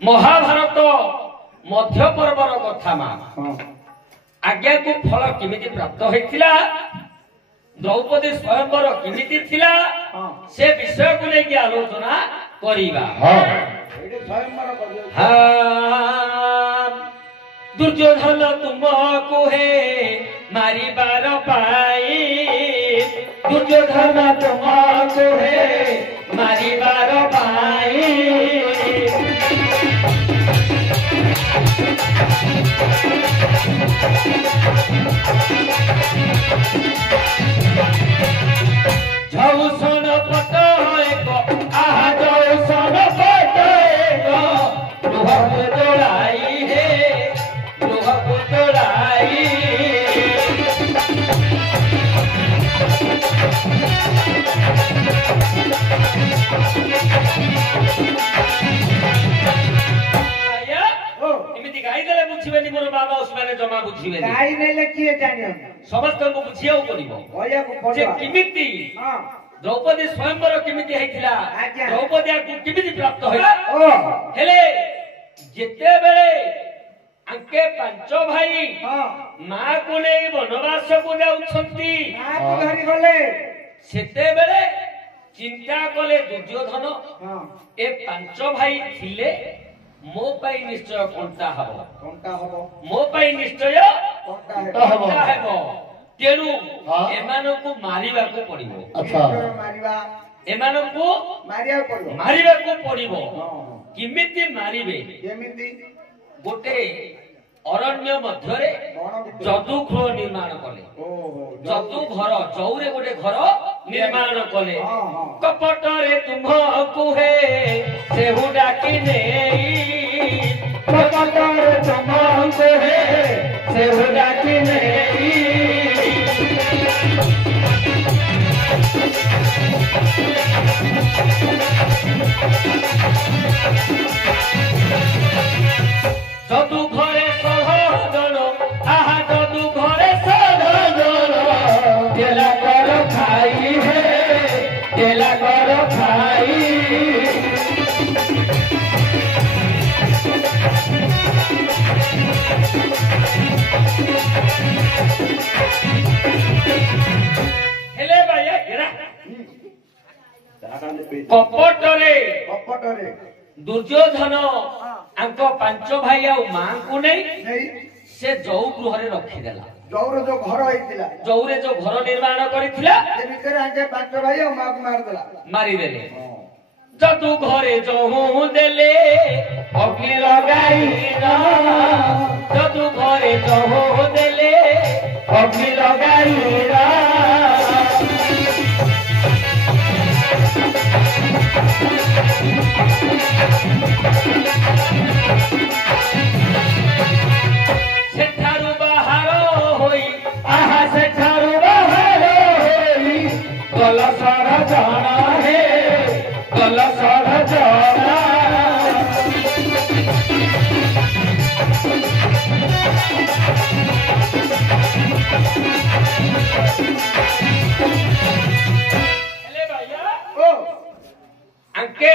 महाभारत मध्य पर्वर कथा मा आज्ञा को फल किमिति प्राप्त होइथिला द्रौपदी स्वयंवर किमिति थिला से विषय को लेके आलोचना करिबा। दुर्योधन तुमको हे मारिबार पाई दुर्योधन तुमको हे मारिबार पाई झौसन पटक आहा झौसन पटक लोह को तोड़ाई हे लोह को तोड़ाई एमिति गाई देले बुझिबेनी मोर बाबा उसमाने जमा बुझिबेनी गाई देले किए जानियो समस्त को बुझियाउ पड़िबो होया को पड़ो जे किमिति द्रौपदी स्वयंवर किमिति हैथिला द्रौपदी को किमिति प्राप्त होइला हेले जेते बेले अंके पांच भाई मां को ले वनवास को जाउछंती मां को धरि गले सेते बेले चिंता कले दुर्योधन ए पांच भाई थिले मो पाई निश्चय कोंटा हबो मो पाई निश्चय कोंटा हबो तेनु एमानो को मारिबा को पड़िबो। अच्छा मारिबा एमानो को मारिबा को पड़िबो किमिति मारिबे केमिति गोटे अरण्य मध्यरे जदु घर निर्माण कले जदु घर चौरे गोटे घर निर्माण कले कपटरे तुमको हे सेहु डाकी नेई कपटरे तुमको हे सेहु डाकी नेई जदु घरे सहजन आहा जदु घरे सहजन केला कर खाई हे केला कर खाई हेले भाई एरा कपटरे दुर्योधन आंको पांच भाई आ मां को नहीं से जौ गृह रखी देला जौरे जो घर होइतिला जौरे जो घर निर्माण करिथिला से भीतर आंके पांच भाई आ मां को मार देला मारी देले जदु घरे जहू देले अग्नि लगाई ना जदु घरे जहू देले अग्नि लगाई ना सेठारु बाहर होई आहा सेठारु बाहर होई कलसर जाना हे कलसर जाना हेले भैया ओ अंके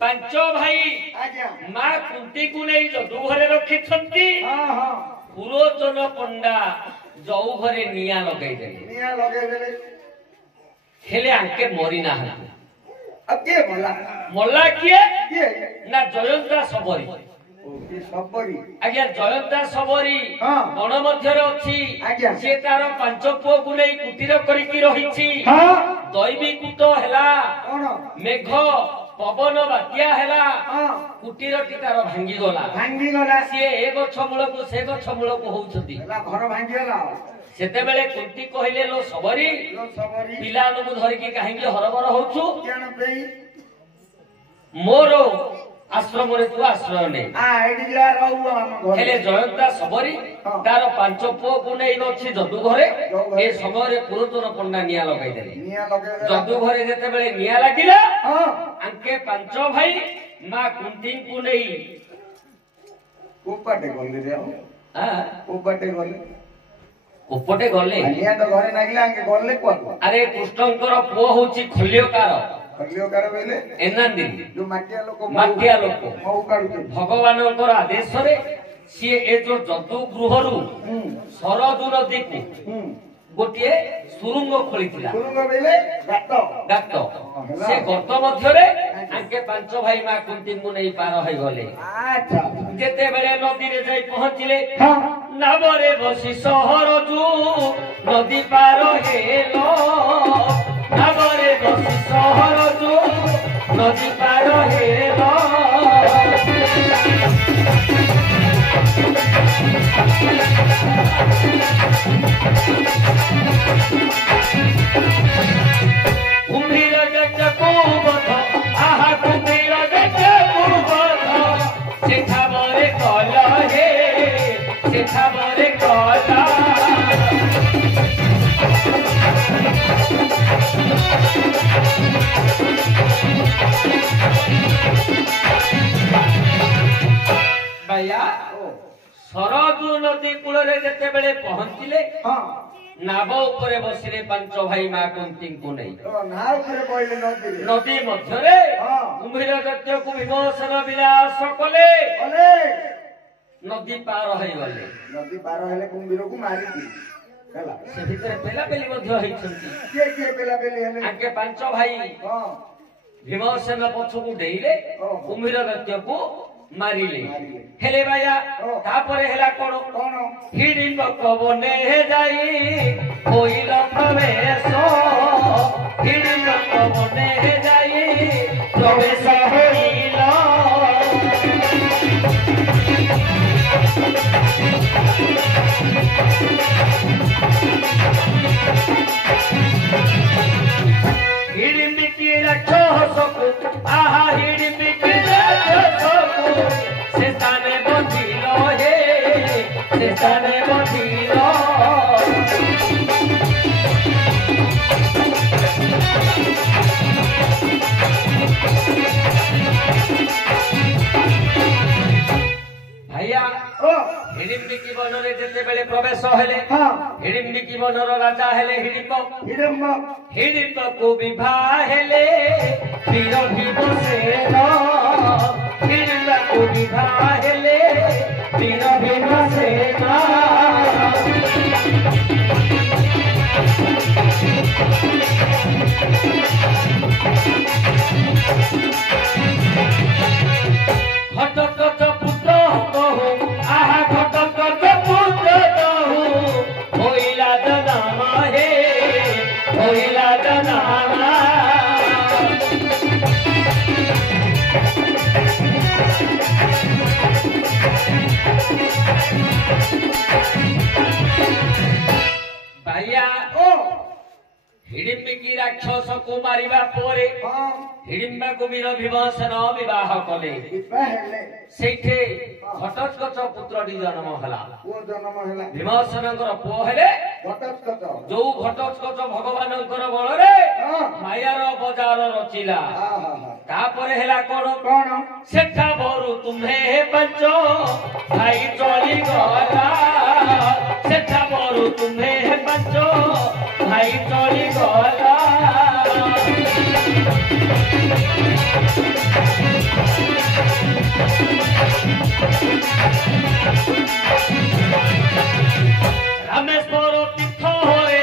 पांच भाई मां कुंती को नहीं जदु घरे रखी छंती पुरोचन पंडा जौ घरे निया लगाई देले हेले आंके मरी ना अब के मोला किए ना जयंता सबरी आज्ञा जयंता सबरी गण मध्यरे अछि से तार पांच पुओ को नहीं कुटीर करिकी रहिछि दैवी कुट हैला मेघ पवन बात्या हैला कुटीर टी तार भांगी गला से ए गछ मूल को से गछ मूल को होउछंती हैला घर भांगी गला सेते बेले कुंती कहिले लो सबरी पिला लोग धरि के काहे के हरबर होउछु केन पेई मोरो आश्रम रे तू आश्रय ने आ एडिला रहू हम घर हेले जयंता सबरी तार पांच पुओ को नै नछि जदु घरे ए समय रे पुरोचन पंडा निया लगाई देले जदु घरे जेते बेले निया लागिला अंके पांच भाई मां कुंती को नै कोपटे गले रे हां कोपटे गले उपटे गले निया तो घरे नागिला अंके गले को अरे कृष्णंकर पुओ होची खल्योकार ହରିଲିଓକାର ବୋଇଲେ ଏନାନ୍ଦି ଯୋଉ ମାଟିଆ ଲୋକ ମହୁ କାଢୁଛନ୍ତି ଭଗବାନଙ୍କର ଆଦେଶରେ ସିଏ ଏ ଯୋଉ ଯଦୁ ଗୃହରୁ ସରଜୁ ନଦୀକୁ ଗୋଟିଏ ସୁରୁଙ୍ଗ ଖୋଳିଥିଲା। ଗାତ ସେ ଗତ ମଧ୍ୟରେ ଆଙ୍କେ ପାଞ୍ଚ ଭାଇ ମା କୁନ୍ତୀଙ୍କୁ ନେଇ ପାର ହେଇଗଲେ। ଯେତେବେଳେ ନଦୀରେ ଯାଇ ପହଞ୍ଚିଲେ ନାବରେ ବସି ସହରଜୁ ନଦୀ ପାର ହେଲ। ନାବରେ ବସି ସହରଜୁ ନଦୀ ପାର ହେଲ। କୁମ୍ଭୀର ଜଟକୁ ବଧ ଆହା କୁମ୍ଭୀର ଜଟକୁ ବଧ ସେଠା ମରେ କଲ ହେ ସେଠା ମରେ କଲ। ଭାଇଆ ସରଜୁ ନଦୀ କୂଳରେ ଯେତେବେଳେ ପହଞ୍ଚିଲେ ନାବ ଉପରେ ବସିଲେ ପାଞ୍ଚ ଭାଇ ମା କୁନ୍ତୀଙ୍କୁ ନେଇ। ନଦୀ ମଧ୍ୟରେ କୁମ୍ଭୀର ଦୈତ୍ୟକୁ ବିମୋଚନ ବିନାଶ କଲେ। ନଦୀ ପାର ହେଇଗଲେ। ନଦୀ ପାର ହେଲେ କୁମ୍ଭୀରକୁ ମାରିକି ସେ ଭିତରେ ପେଲାପେଲି ମଧ୍ୟ ହେଇଛନ୍ତି। କିଏ ପେଲାପେଲି ହେଲେ? ଆଙ୍କେ ପାଞ୍ଚ ଭାଇ ଭୀମସେନ ପଛକୁ ଡେଇଁଲେ କୁମ୍ଭୀର ଦୈତ୍ୟକୁ ମାରିଲେ। ହେଲେ ଭାଇଆ ତାପରେ ହେଲା କଣ? ହିଡିମ୍ବକ ବନେ ଯାଇ ହୋଇଲ ପ୍ରବେଶ। ହିଡିମ୍ବକ ବନେ ଯାଇ ପ୍ରବେଶ ହୋଇଲ। ହିଡିମ୍ବିକି ରାକ୍ଷସକୁ ଆହା ହିଡିମ୍ବିକି ରାକ୍ଷସକୁ ସେ ସ୍ଥାନେ ବନ୍ଧିଲ ହେ ସେ ସ୍ଥାନେ ବନ୍ଧିଲ। ଭାଇଆ ହିଡିମ୍ବିକି ବନରେ ଯେତେବେଳେ ପ୍ରବେଶ ହେଲେ ହିଡିମ୍ବିକି ବନର ରାଜା ହେଲେ ହିଡିମ୍ବ। ହିଡିମ୍ବକୁ ବିବାହ ହେଲେ ବୀର ଭୀମସେନ। ହିଡିମ୍ବକୁ ବିବାହ ହେଲେ ବୀର ଭୀମସେନ। ଘଟୋତ୍କଚ ପୁତ୍ର କହୁ ଆହା ଘଟୋତ୍କଚ ପୁତ୍ର କହୁ ହୋଇଲା ଜନାମ ହେ ହୋଇଲା ଜନାମ। ଭାଇଆ ହିଡିମ୍ବିକି ରାକ୍ଷସକୁ ମାରିବା ପରେ ହିଡିମ୍ବାକୁ ବୀର ଭୀମସେନ ବିବାହ କଲେ। ସେଇଠି ଘଟୋତ୍କଚ ପୁତ୍ରଟି ଜନ୍ମ ହେଲା। ଭୀମସେନଙ୍କର ପୁଅ ହେଲେ ଯୋଉ ଘଟୋତ୍କଚ ଭଗବାନଙ୍କର ବଳରେ ମାୟାର ବଜାର ରଚିଲା। ତାପରେ ହେଲା କଣ? ସେଠା ବରୁ ତୁମ୍ଭେ ପାଞ୍ଚ ଭାଇ ଚଳିଗଲା। ସେଠା ବରୁ ତୁମ୍ଭେ ପାଞ୍ଚ ଭାଇ ଚଳିଗଲା। ରାମେଶ୍ୱର ତୀର୍ଥ ହରେ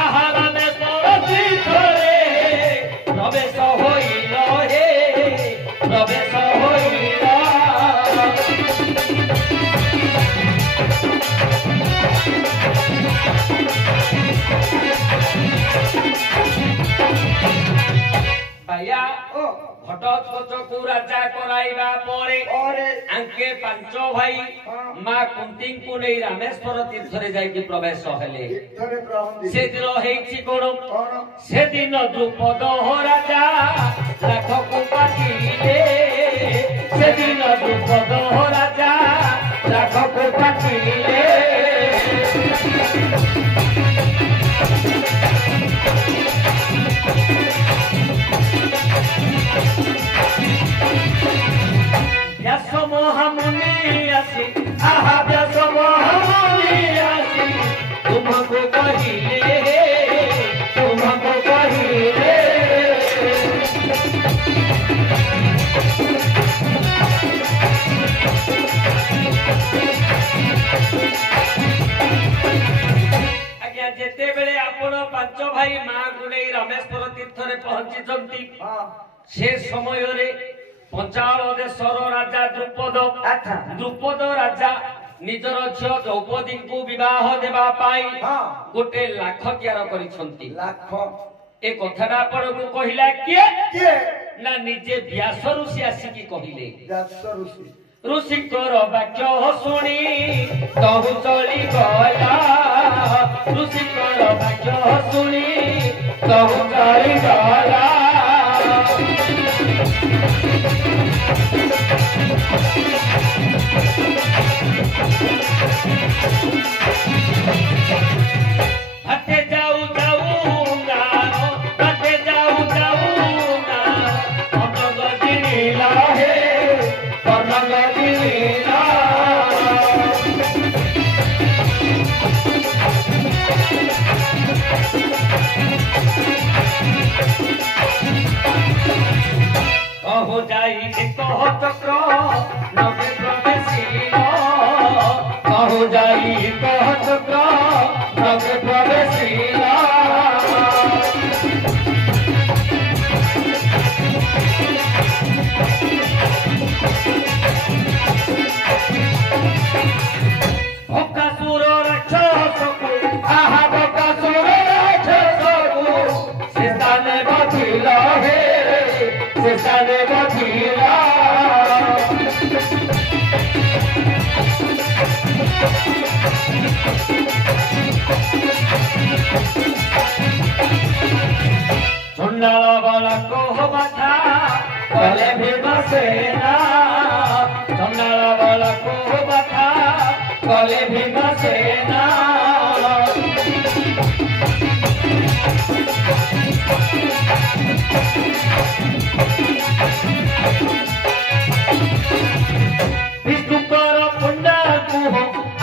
ଆହା ରାମେଶ୍ୱର ତୀର୍ଥରେ ପ୍ରବେଶ ହୋଇଲ ହେ ପ୍ରବେଶ ହୋଇଲ। ଭାଇଆ ଘଟୋତ୍କଚକୁ ରାଜା କରାଇବା ପରେ ଆଙ୍କେ ପାଞ୍ଚ ଭାଇ ମା କୁନ୍ତୀଙ୍କୁ ନେଇ ରାମେଶ୍ୱର ତୀର୍ଥରେ ଯାଇକି ପ୍ରବେଶ ହେଲେ। ସେଦିନ ହେଇଛି କଣ? ସେଦିନ ଦ୍ରୁପଦ ରାଜା ଲାଖକୁ କାଟିଲେ। ସେଦିନ ଦ୍ରୁପଦ ରାଜା ଲାଖକୁ କାଟିଲେ। व्यास महामुनि आसी आहा व्यास महामुनि आसी तुमको कहिले भाई माँ को नहीं रामेश्वर तीर्थ रे पहुंची से समय रे पंचाल देशर राजा द्रुपद राजा निजर झियो द्रौपदी को विवाह देवा पाई गोटे लाख त्यार करिसंती लाख ए कथाटा आपण को कहिला किए ना निजे व्यास ऋषि आसिकी कहिले व्यास ऋषि ऋषिकर वाक्य शुणी कहु चली गया ऋषिकर वाक्य शुणी कहु चली गया हटे जाऊ जाऊंगा हटे जाऊ जाऊंगा अनगति लीला है अनगति लीला कहो जाई कह चक्र नवे प्रवेशीला कहो जाई कह चक्र नवे प्रवेशीला बकासुर राक्षसको आहा बकासुर राक्षसको से स्थाने बधिला हे से स्थाने बधिला चंडाल वाला को बाधा कले भीमसेना चंडाल वाला को बाधा कले भीमसेना विष्णुकर पुंडा को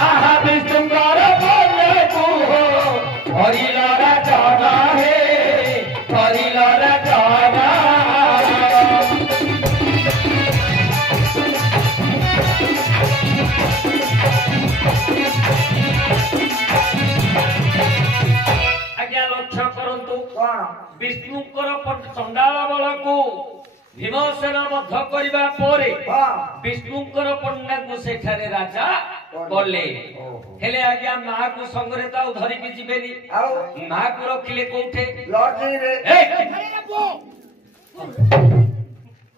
आहा विष्णुकर पुंडा को हरिला राजा है हरिला राजा विष्णुकर चंडाल बल को भीमसेन बध करबा परे विष्णुकर पंडा को सेठारे राजा गले हेले आज्ञा मां को संगरे ताऊ धरि कि जिबेनी मां को रखिले कोठे लॉजिंग रे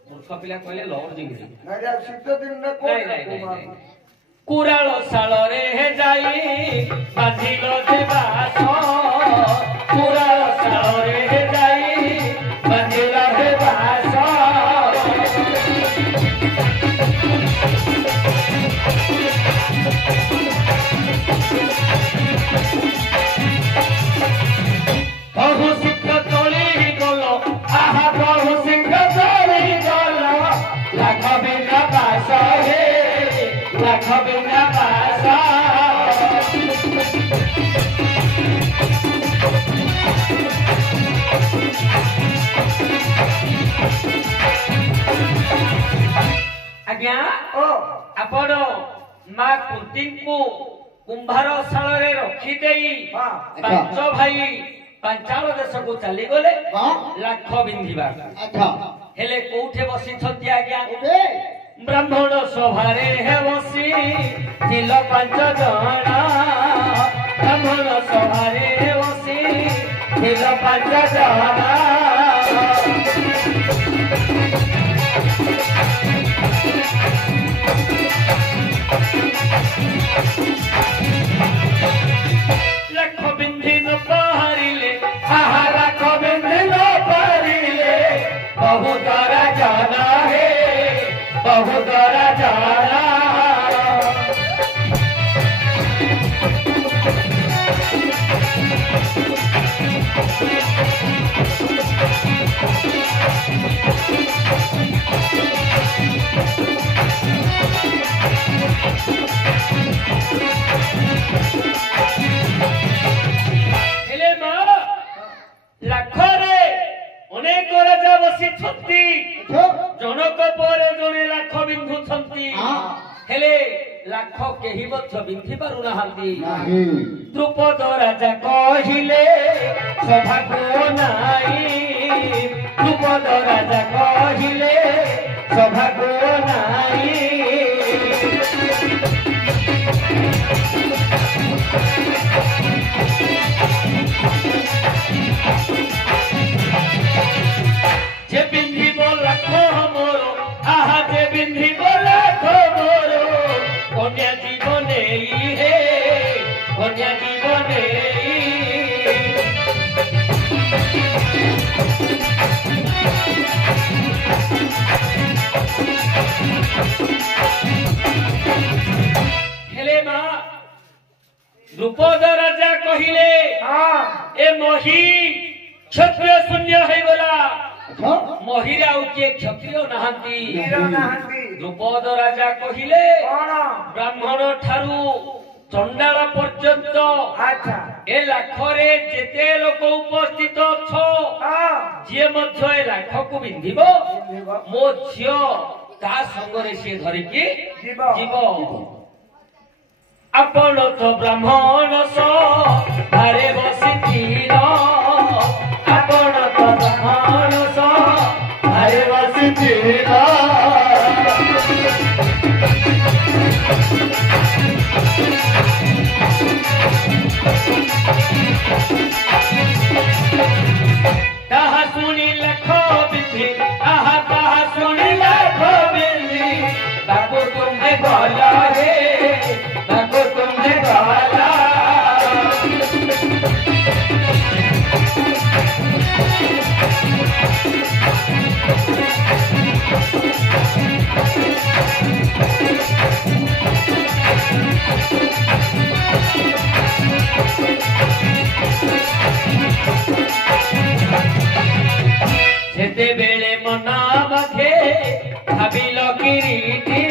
मूर्ख पिला कहले लॉजिंग रे ना शीत दिन न को कुराल साल रे जाई बांधिलो देवास कुराल साल रे जाई बांधिलो देवास बहु सिंह तोली गलो आहा बहु सिंह तोली गलो लाख बिना पासा हे लाख बिना पासा आज्ञा आपण मां कुंती को कुंभार शाल रे रखी देई पांच भाई पांचाल देश को चली गले लाख बिंधिबा हेले कोठे बसी छथि आज्ञा ब्राह्मण सभारे हे बसी थिल पांच जण ब्राह्मण सभारे हे बसी थिल पांच जण लाख बिंधि न पारिले आहा लाख बिंधि न पारिले बहुत राजा है बहुत राजा लाखरे अनेक राजा बसी जनक पर जने लाख बिंधु हेले लाख केही मध्य बिंधी पारु नाहांती नहीं द्रुपद राजा कहिले सभाको नाई द्रुपद राजा कहिले सभाको नाई जे बिंधी बोला मोर आहा जे बिंधी बोला मोर कन्या जीवने हे कन्या जीवने हेले मा द्रुपद राजा कहिले ए मही क्षत्रिय शून्य है गला महिरा उके क्षत्रिय नहांती द्रुपद राजा कहिले ब्राह्मण ठारू चंडाल पर्यंत ए लाखरे जेते लोक उपस्थित छ जे मध्य ए लाख को बिंधिबो मो झियो ता संगरे से धरिकी जीव आपण तो ब्राह्मण स भारे बसिथिल आपण तो ब्राह्मण स भारे बसिथिल ताहा सुनी लख बिंधी आहा ताहा सुनी लख बिंधी बाको तुम्हें गला रे बाको तुम्हें गला जेते बेले मना मखे भाबिल किरीटी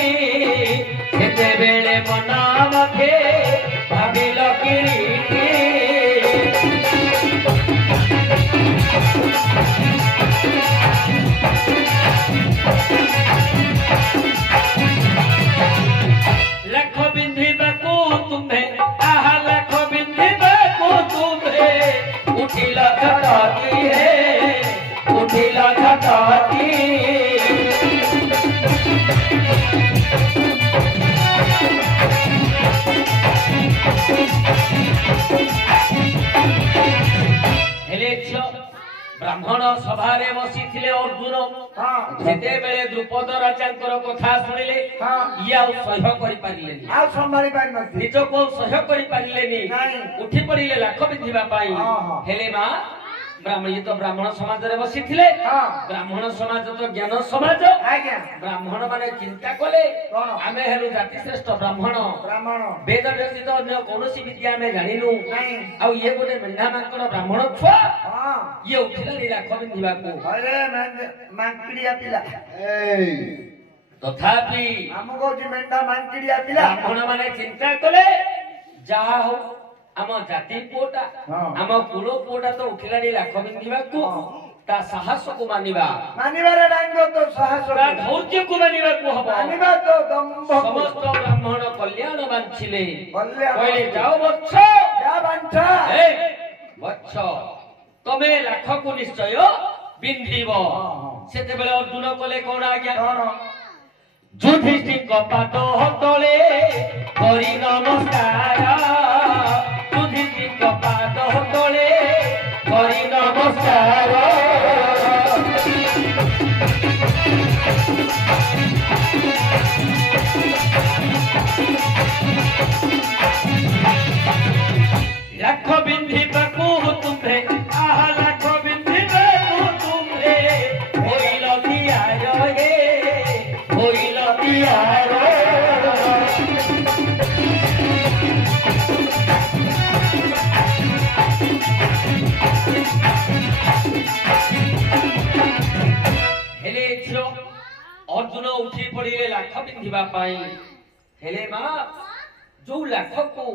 जेते बेले मना मखे भाबिल किरीटी लाख बिंधिबाकू तुम्हें आहा लाख बिंधिबाकू तुम्हें उठिल घटाती है उठिल घटाती हेले छ ब्राह्मण सभारे बसिथिले अर्जुन जेते बेले द्रुपद राजांकर कथा सुनिले इया सह्य करि पारिलेनी आ संभाली पाइ नथि निज को सह्य करि पारिलेनी उठी पड़िले लाख बिंधिबा पाई हेले मा ब्राह्मण ये तो ब्राह्मण समाज रे बसिथिले ब्राह्मण समाज तो ज्ञान समाज आज्ञा ब्राह्मण माने चिंता कले आमे हेलु जाति श्रेष्ठ ब्राह्मण ब्राह्मण वेद व्यतीत अन्य कोनोसी विद्या आमे जानिनु नहीं आ ये गोटे मेंढा मांकड़ ब्राह्मण छुआ हां ये उठिला नी लाख बिंधिबा को अरे मांकड़िया पिला तथापि हमको जी मेंढा मांकड़िया पिला ब्राह्मण माने चिंता कले जहा हो आम जाति पुओटा आम कुल पुओटा तो उठिला नी लाख बिंधिबा को ता साहस को मानिबा मानिबारे डांगो तो साहस ता धैर्य को मानिबा को हबो मानिबा तो दम्भ समस्त ब्राह्मण कल्याण बांछिले कल्याण कहले जाओ वत्स जा बांछा ए वत्स तमे लाख को निश्चय बिंधिबो सेते बेले अर्जुन कले कोन आज्ञा युधिष्ठिर पाद तले करि नमस्कार युधिष्ठिर पाद तले करि नमस्कार लाख बिंधिबाकू तुम्हे आहा लाख बिंधिबाकू तुम्हे होइल दियार हे होइल दियार हेले झियो अर्जुन उठी पड़िले लाख बिंधिबा पाई हेले मा जो लाख को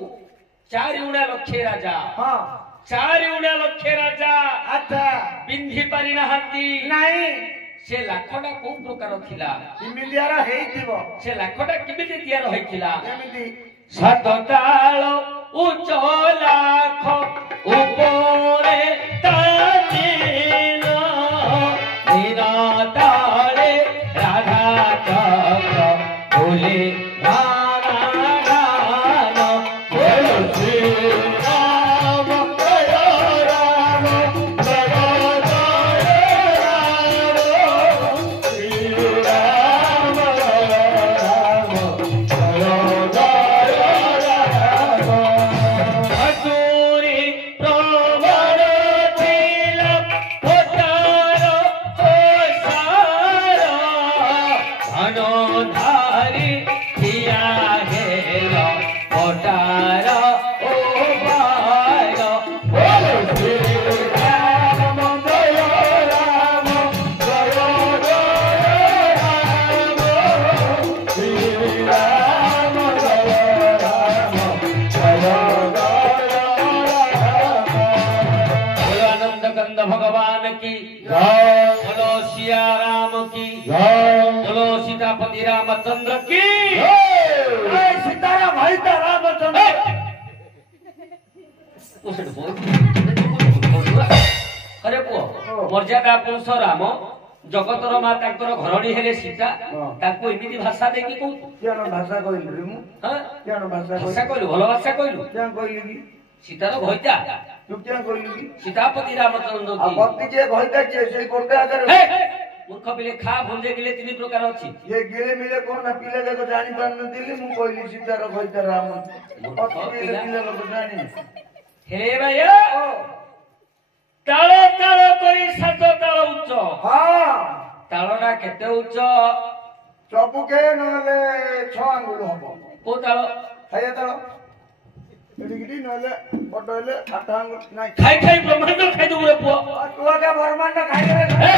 चारि उड़ा लक्षे राजा हां चारि उड़ा लक्षे राजा अच्छा बिंधी पारि नाहांती नहीं से लाखटा कोन प्रकार थिला किमिदियारा हेइथिबो से लाखटा किमिति तियार होइथिला केमिति सात ताल उच्च लाख उपरे तानिल नीरा ताले राधा चक्र बोले गाना गाना बोलो श्री राम जय राम जय राम हसूरी प्रवर थिला पोतार ओसार धनधारी थिया हेल पोतार ओ बार बोलो श्री राम जय राम जय राम श्री राम जय राम जय बोलो आनंद कंद भगवान की जय बोलो सिया राम की जय बोलो सीतापति रामचंद्र की ए सीताराम हईता रामचंद्र अरे पुओ मर्यादा पुरुष राम जगतर मा तांकर घरणी हेले सीता ताको एमिति भाषा देकी कहू केन भाषा कहिलु रे मु हां केन भाषा भाषा कहलु भलो भाषा कहलु केन कहिलु की सीतार भयता तू केन कहिलु की सीतापति रामचंद्र आ की भक्ति जे भईता जे सेई कोटे आगर हे मूर्ख पिले खा भुंजे गिले तीन प्रकार अछि ये गिले मिले कोन ना पिले जाक जानि पान दिली मु कहिली सीतार भईता राम भक्ति मिले पिले लोक जानि हे भैया ताल ताल करी सात ताल उच्च हां तालटा केते उच्च चपुके नले 6 आंगुल हबो को ताल खाया ताल एडिगिडी नले बडले 8 आंगुल नाही खाई खाई ब्रह्मांड खाई दो रे पुओ तुआ का ब्रह्मांड खाइले हे!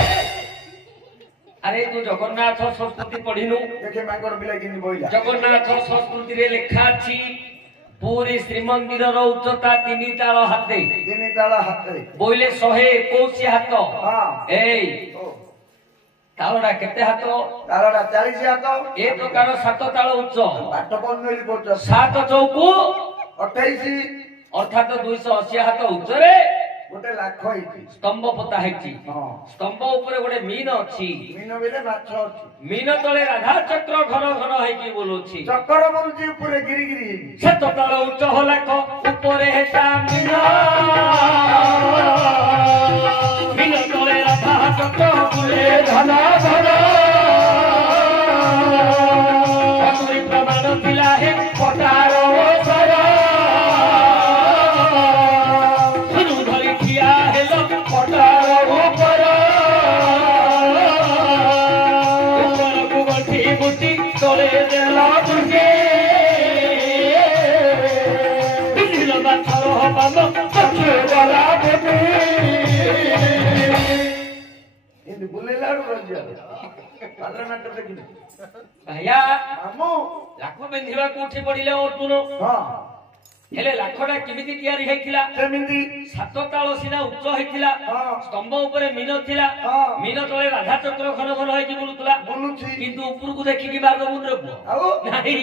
अरे तू जगन्नाथ संस्कृति पढ़िनु देखे मांगर बिला किनी बोइला जगन्नाथ संस्कृति रे लिखा अछि पूरी श्रीमंदिर रो उच्चता 3 ताल हाते दिनी ताला हाते बोइले 121 हात हां एई तालडा केते हात तालाडा 40 हात ए प्रकार सात ताल उच्च बाट कोन नली बोच सात चौकु 28 अर्थात 280 हात उच्च रे गोटे लाख होइती स्तंभ पोता हेची हां स्तंभ ऊपर गोटे मीन अछि मीन बेले माछ अछि मीन तले राधा चक्र घन घन हेकी बोलुछि चक्कर बोलुची ऊपर गिरी गिरी सात ताल उच्च हलाक ऊपरे हेता मीन मीन तले राधा चक्र बुले धन धन असुरी प्रमाण दिला हे पटार सर धनु धरि ठिया हेल पटार ऊपर ऊपरକୁ ଗଣ୍ଠି ବୁଟି ତଳେ ଦେଲ ବୁଝେ ପିନ୍ଧିଲ ବାଥର ବାମ ପଛେ ଗଲା ବୁଟି इंदु बुलेलाडु रंजा पार्लियामेंट देखिन भैया मामू लाख ପିନ୍ଧିବାକୁ ଉଠି ପଡ଼ିଲେ ଅର୍ଜୁନ हां ହେଲେ ଲାଖଟା କେମିତି ତିଆରି ହେଇଥିଲା ସେମିତି ସାତ ତାଳ ସିନା ଉଚ୍ଚ ହେଇଥିଲା ହଁ ସ୍ତମ୍ଭ ଉପରେ ମୀନ ଥିଲା ହଁ ମୀନ ତଳେ ରାଧା ଚକ୍ର ଘନ ଘନ ହେଇକି ବୁଲୁଥିଲା ବୁଲୁଛି କିନ୍ତୁ ଉପରକୁ ଦେଖିକି ମାରିଦବୁ ରେ ପୁଅ ଆଉ ନାହିଁ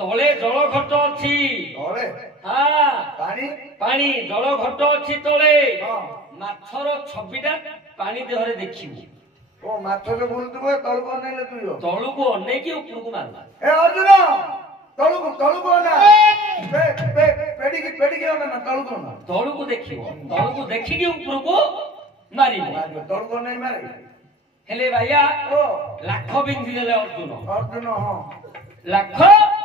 ତଳେ ଜଳ ଘଟ ଅଛି ତଳେ ହଁ ପାଣି ପାଣି ଜଳ ଘଟ ଅଛି ତଳେ ହଁ ମାଛର ଛବିଟା ପାଣି ଦେହରେ ଦେଖିବୁ ଓ ମାଛ ଯେ ବୁଲୁଥିବ ତଳକୁ ଅନେଇଲେ ତୁଇ ତଳକୁ ଅନେଇକି ଉପରକୁ ମାରିବା ଏ ଅର୍ଜୁନ ତଳକୁ ଅନା ପେଡ଼ିକି ଅନା ନା ତଳକୁ ଅନା ତଳକୁ ଦେଖିବ ତଳକୁ ଦେଖିକି ଉପରକୁ ମାରିବ ତଳକୁ ଅନେଇ ମାରେ ହେଲେ ଭାଇଆ ଓ ଲାଖ ବିନ୍ଧିଦେଲେ ଅର୍ଜୁନ ଅର୍ଜୁନ ହଁ ଲାଖ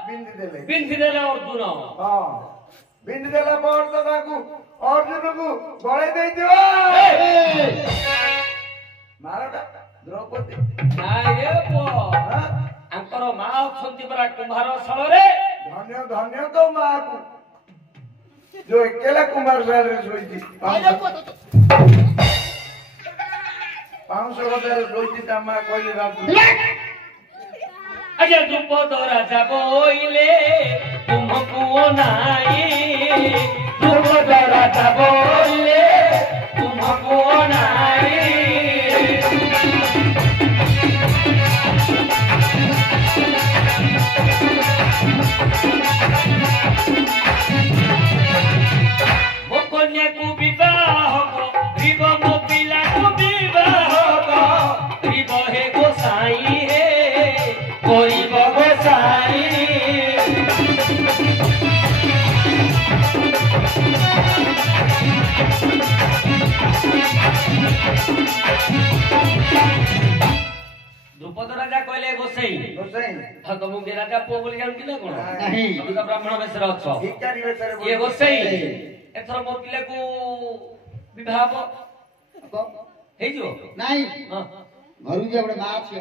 ବିନ୍ଦି ବିନ୍ଧିଦେଲେ ଅର୍ଜୁନ ହଁ ବିନ୍ଦି ଦେଲା ପରେ ତ ତାକୁ ଅର୍ଜୁନକୁ ଗଳେଇ ଦେଇଥିବ ମାରଟା ଦ୍ରୌପଦୀ ନାଇଁ ରେ ପୁଅ ହଁ ଆଙ୍କର ମା ଅଛନ୍ତି ପରା କୁମ୍ଭାର ଶାଳରେ ଧନ୍ୟ ତ ମାକୁ ଯୋଉ ଏକେଲା କୁମ୍ଭାର ଶାଳରେ ଶୋଇଛି 500 ହଜାର ଶୋଇଛି ତା ମା କହିଲେ ବାବୁ ଆଜ୍ଞା ଦ୍ରୁପଦ ରାଜା ବୋଇଲେ ତୁମକୁ ଅନାଇ ଦ୍ରୁପଦ ରାଜା ବୋଇଲେ ତୁମକୁ ଅନାଇ द्रुपद राजा कहले गोसाई तुमको राजा पुओ बोली जानती ना कौन तुम तो ब्राह्मण बेसर अच्छ ये गोसाई एथर मो पिला को विवाह हे जो नहीं घरु जे बडे मां छी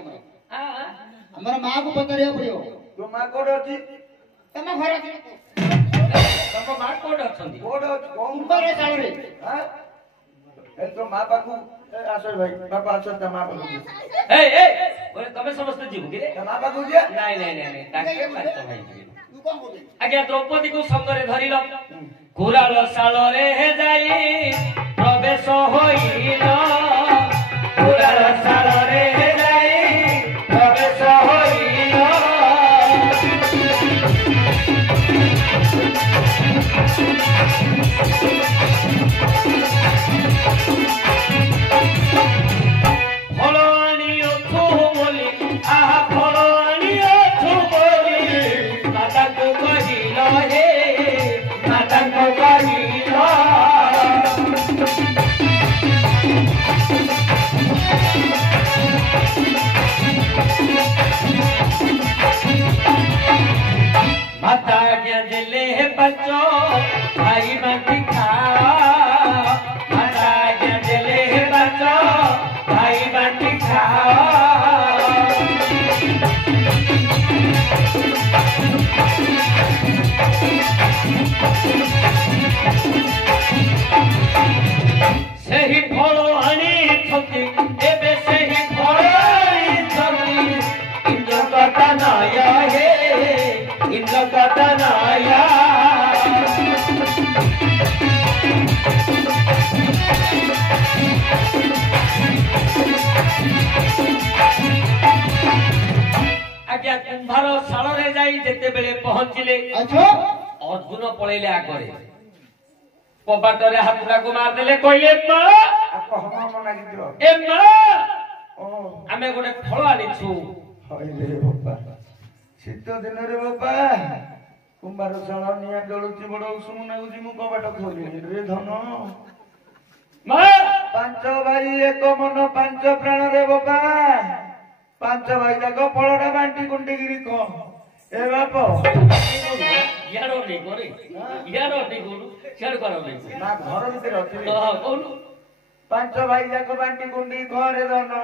हमर मां को पतरिया पड़ियो तो मां कोड अछि तम घर अछि तम मां कोड अछंती कोड अछि कोन रे साल रे हां ए तो मां बाकू आसो भाई बापा आसो त मां बाकू ए बोले तमे समस्त जीव के रे मां बाकू जे नहीं ताके पांच भाई तू कोन बोले आज्ञा द्रौपदी को संगरे धरिल कुराल सालरे हे जाई प्रवेश होइल कुराल सालरे हे जाई प्रवेश होइल फलानी अथु बोली आहा फलानी अथु बोली माता को कहिल हे माता को कहिल माता आज्ञा दिले हे बच्चो भाई बाटी खाओ माता आज्ञा दिले हे बच्चो भाई बाटी खाओ सही फल आनी थकी एबे सही फल आनी थकी इंद्र कथा नाया हे इंद्र कथा नाया आज्ञा कुंभार शाଳରେ ଯାଇ ଯେତେବେଳେ ପହଞ୍ଚିଲେ अच्छा अर्जुन पळैले आगरे कबाटरे हातुराको मारदेले कहिले मा आपको हम मना गिदियो ए मा ओ आमे गोटे फळ आनिछु हइले बापा शीत दिन रे बापा कुंभार शाल निया जळुची बड उषुम नागुची मु कबाट खोली रे धन मा पांच भाई एक मन पांच प्राण रे बापा पांच भाई जाक फलटा बांटी कुंडीगिरी को ए बाप यारो नहीं करे यारो नहीं करू शेयर करो नहीं ना घर भीतर अछि कौन पांच भाई जाक बांटी कुंडी घरे धन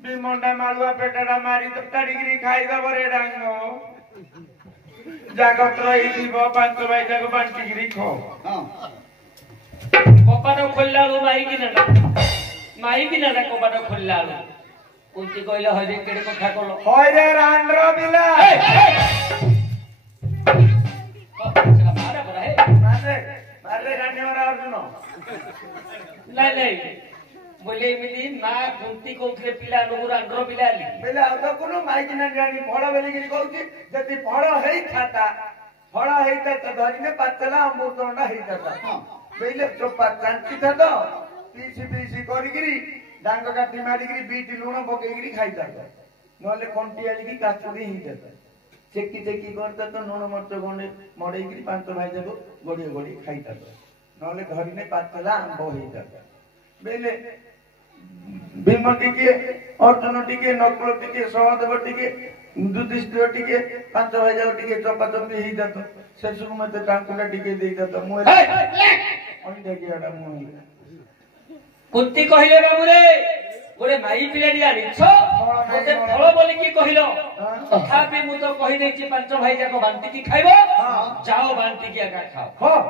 बिमंडा मालुआ पेटाडा मारी तो काडीगिरी खाई दब रे डांग जागत रही थी पांच भाई जाक बांटीगिरी खो हां कबाट खोललालु माई कि ना कबाट खोललालु कुंती कहले हरे केडे कथा कलो होय रे रांड्र बिला मारे बरा हे मारे मारे रानी वाला अर्जुन नहीं बोले मिली मा कुंती कोथले पिला लोग रांड्र पिला आली बेला तो कोनो माइक ना जानी फळ बेलिगिरी कहूची जति फळ हेई खाता फळ हेईता त धरिने पातला अमृतभंडा हेईता बेले तो पाचांती था तो पीसी करिगिरी डांग काटी मारिगिरी बीट लूण पकेगिरी खाईता नले कंटी आलिकी काचुड़ी हिंता चेकी करता तो लूण मरच गंडे मड़ेगिरी पांच भाई जाको गोड़िए गोड़िए खाईता नले धरिने पातला आंब हेईता बेले भीम टिके अर्जुन टिके नकुल टिके सहदेव टिके युधिष्ठिर टिके पांच भाई जाको टिके चपाचपी हेईता तो से सब मते टांकुला टिके देईता तो मु अंडे केडा मु कुंती कहले बाबू रे गोरे माई पिलाडी आनिछ मते फळ बोली की कहिलो तथापि मु तो कहि देछि पांच भाई जाको बांटी की खाइबो जाओ बांटी की आका खाओ हां